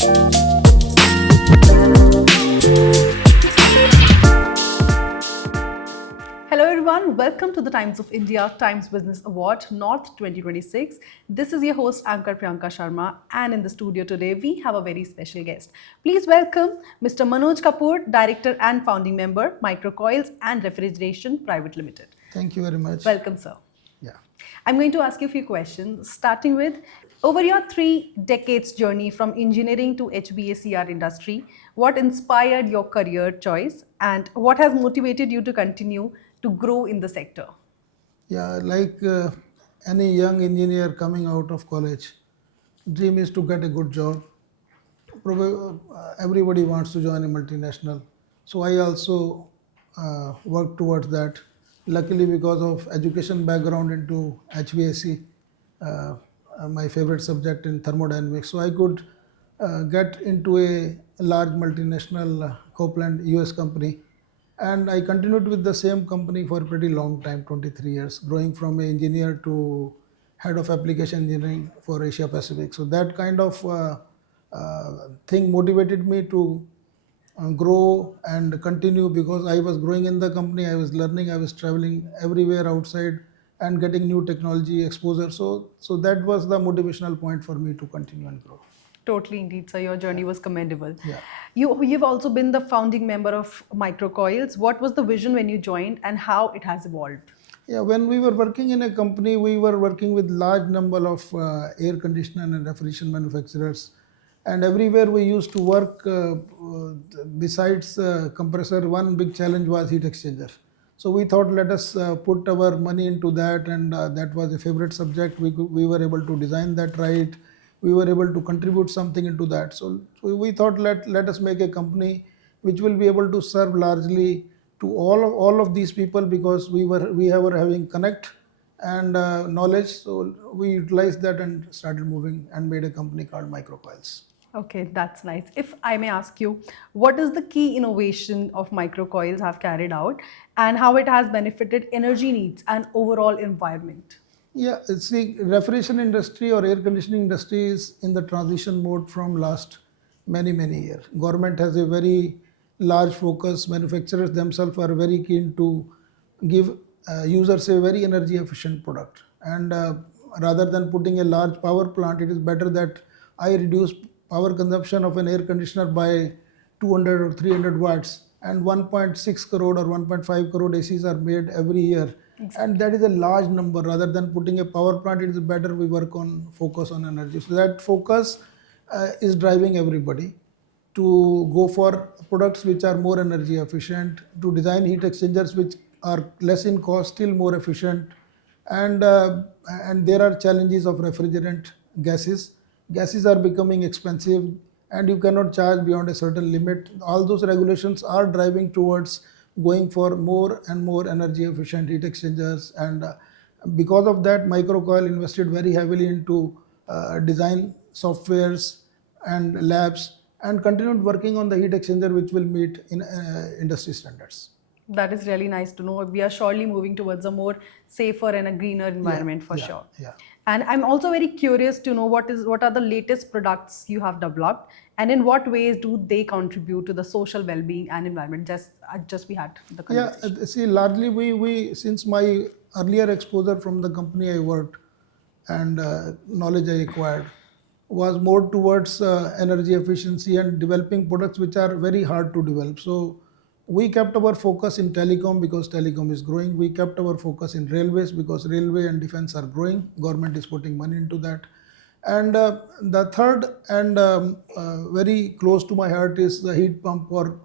Hello everyone, welcome to the Times of India Times Business Award North 2026. This is your host Anchor Priyanka Sharma, and in the studio today we have a very special guest. Please welcome Mr. Manoj Kapoor, Director and Founding Member, Coils and Refrigeration Private Limited. Thank you very much. Welcome, sir. Yeah. I'm going to ask you a few questions, starting with over your 3 decades journey from engineering to HVACR industry, what inspired your career choice and what has motivated you to continue to grow in the sector? Yeah, like any young engineer coming out of college, dream is to get a good job. Everybody wants to join a multinational. So I also work towards that. Luckily, because of education background into HVAC, my favorite subject in thermodynamics, so I could get into a large multinational Copeland US company. And I continued with the same company for a pretty long time, 23 years, growing from an engineer to head of application engineering for Asia Pacific. So that kind of thing motivated me to grow and continue, because I was growing in the company, I was learning, I was traveling everywhere outside and getting new technology exposure. So that was the motivational point for me to continue and grow. Totally, indeed, sir. Your journey was commendable. Yeah. You've also been the founding member of Coils. What was the vision when you joined and how it has evolved? Yeah, when we were working in a company, we were working with large number of air conditioner and refrigeration manufacturers, and everywhere we used to work. Besides compressor, one big challenge was heat exchanger. So we thought, let us put our money into that, and that was a favorite subject. We were able to design that right. We were able to contribute something into that. So we thought, let us make a company which will be able to serve largely to all of these people, because we were having connect and knowledge. So we utilized that and started moving and made a company called Coils. Okay, that's nice. If I may ask you, what is the key innovation of Coils have carried out and how it has benefited energy needs and overall environment? Yeah, see, refrigeration industry or air conditioning industry is in the transition mode from last many years. Government has a very large focus. Manufacturers themselves are very keen to give users a very energy efficient product. And rather than putting a large power plant, it is better that I reduce power consumption of an air conditioner by 200 or 300 watts, and 1.6 crore or 1.5 crore ACs are made every year. Exactly. And that is a large number. Rather than putting a power plant, it is better we work on focus on energy. So that focus is driving everybody to go for products which are more energy efficient, to design heat exchangers which are less in cost, still more efficient. And there are challenges of refrigerant gases. Gases are becoming expensive and you cannot charge beyond a certain limit. All those regulations are driving towards going for more and more energy efficient heat exchangers, and because of that Coil invested very heavily into design softwares and labs, and continued working on the heat exchanger which will meet in industry standards. That is really nice to know. We are surely moving towards a more safer and a greener environment for sure. Yeah. And I'm also very curious to know what are the latest products you have developed and in what ways do they contribute to the social well-being and environment. Just we had the conversation. Yeah, see, largely we since my earlier exposure from the company I worked and knowledge I acquired was more towards energy efficiency and developing products which are very hard to develop. So we kept our focus in telecom because telecom is growing. We kept our focus in railways because railway and defense are growing. Government is putting money into that. And the third and very close to my heart is the heat pump or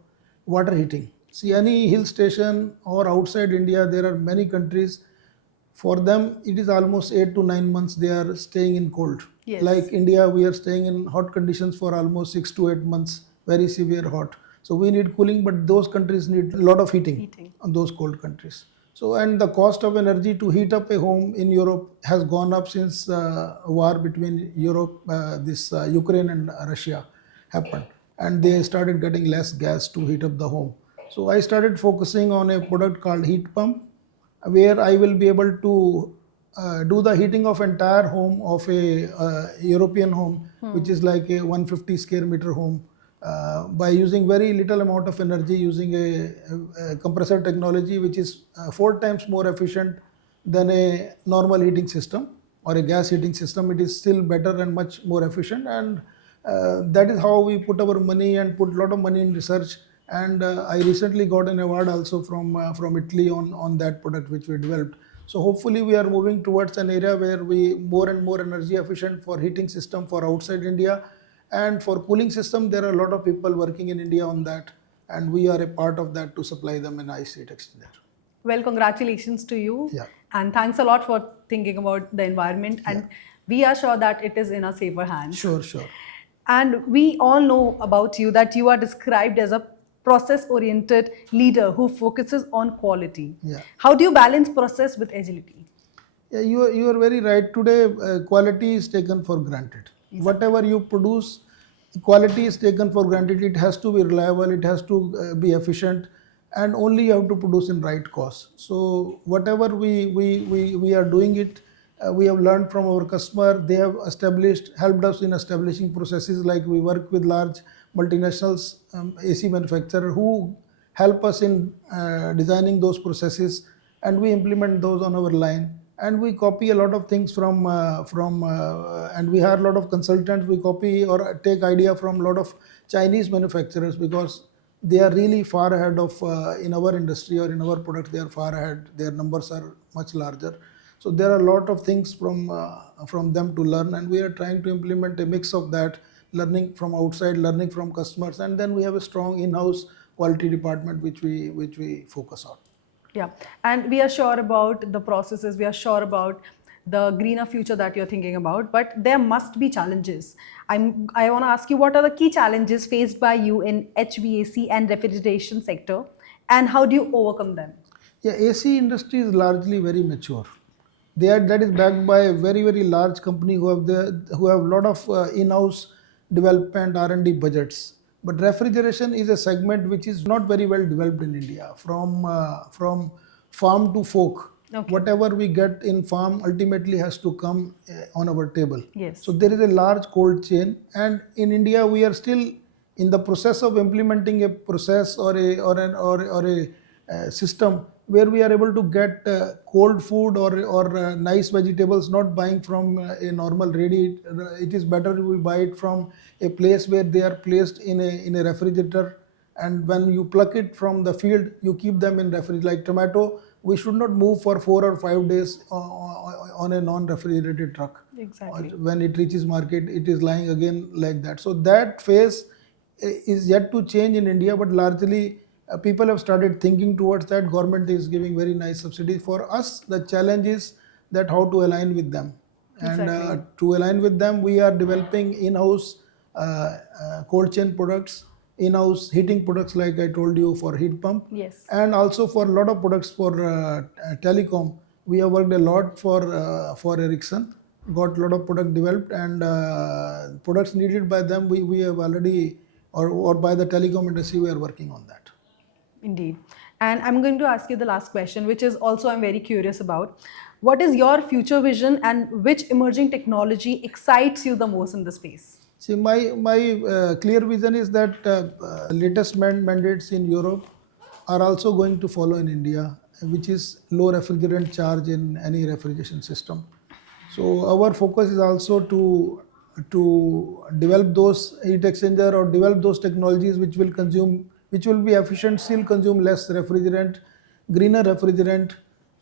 water heating. See, any hill station or outside India, there are many countries. For them, it is almost 8 to 9 months they are staying in cold. Yes. Like India, we are staying in hot conditions for almost 6 to 8 months, very severe hot. So we need cooling, but those countries need a lot of heating. On those cold countries. So, and the cost of energy to heat up a home in Europe has gone up since war between Ukraine and Russia happened, and they started getting less gas to heat up the home. So I started focusing on a product called heat pump, where I will be able to do the heating of entire home of a European home, which is like a 150 square meter home, by using very little amount of energy, using a compressor technology, which is 4 times more efficient than a normal heating system or a gas heating system. It is still better and much more efficient, and that is how we put our money and put a lot of money in research. And I recently got an award also from Italy on that product which we developed. So hopefully we are moving towards an area where we more and more energy efficient for heating system for outside India, and for cooling system there are a lot of people working in India on that, and we are a part of that to supply them an ice heat exchanger. Well, congratulations to you. Yeah. And thanks a lot for thinking about the environment. And we are sure that it is in a safer hands. Sure, sure. And we all know about you that you are described as a process-oriented leader who focuses on quality. Yeah. How do you balance process with agility? Yeah, you are very right. Today, quality is taken for granted. Exactly. Whatever you produce, quality is taken for granted. It has to be reliable, it has to be efficient, and only you have to produce in right cost. So whatever we are doing it, we have learned from our customer. They have helped us in establishing processes, like we work with large multinationals, AC manufacturer, who help us in designing those processes, and we implement those on our line. And we copy a lot of things and we hire a lot of consultants. We copy or take idea from a lot of Chinese manufacturers, because they are really far ahead of in our industry or in our product. They are far ahead. Their numbers are much larger. So there are a lot of things from them to learn, and we are trying to implement a mix of that, learning from outside, learning from customers, and then we have a strong in-house quality department which we focus on. Yeah, and we are sure about the processes, we are sure about the greener future that you're thinking about, but there must be challenges. I want to ask you, what are the key challenges faced by you in HVAC and refrigeration sector, and how do you overcome them? Yeah, AC industry is largely very mature. That is backed by a very, very large company who have a lot of in-house development R&D budgets. But refrigeration is a segment which is not very well developed in India. From farm to fork, okay. Whatever we get in farm ultimately has to come on our table. Yes. So there is a large cold chain, and in India we are still in the process of implementing a process or a system where we are able to get cold food or nice vegetables, not buying from a normal ready. It is better we buy it from a place where they are placed in a refrigerator, and when you pluck it from the field, you keep them in refrigerator. Like tomato, we should not move for 4 or 5 days on a non-refrigerated truck. Exactly. When it reaches market, it is lying again like that. So that phase is yet to change in India, but largely people have started thinking towards that. Government is giving very nice subsidies. For us, the challenge is that how to align with them. Exactly. And to align with them, we are developing in-house cold chain products, in-house heating products, like I told you, for heat pump. Yes. And also for a lot of products for telecom. We have worked a lot for Ericsson, got a lot of product developed, and products needed by them, we have already, or by the telecom industry, we are working on that. Indeed. And I'm going to ask you the last question, which is also I'm very curious about. What is your future vision, and which emerging technology excites you the most in the space? See, my clear vision is that latest mandates in Europe are also going to follow in India, which is low refrigerant charge in any refrigeration system. So our focus is also to develop those heat exchanger or develop those technologies which will be efficient, still consume less refrigerant, greener refrigerant,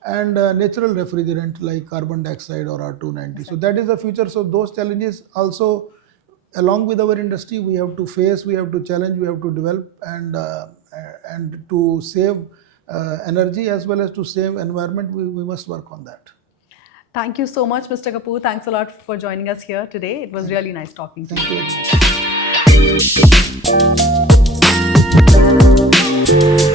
and natural refrigerant like carbon dioxide or R290. So that is the future. So those challenges also, along with our industry, we have to face, we have to challenge, we have to develop, and to save energy as well as to save environment, we must work on that. Thank you so much, Mr. Kapoor. Thanks a lot for joining us here today. It was really nice talking to you. Thank you.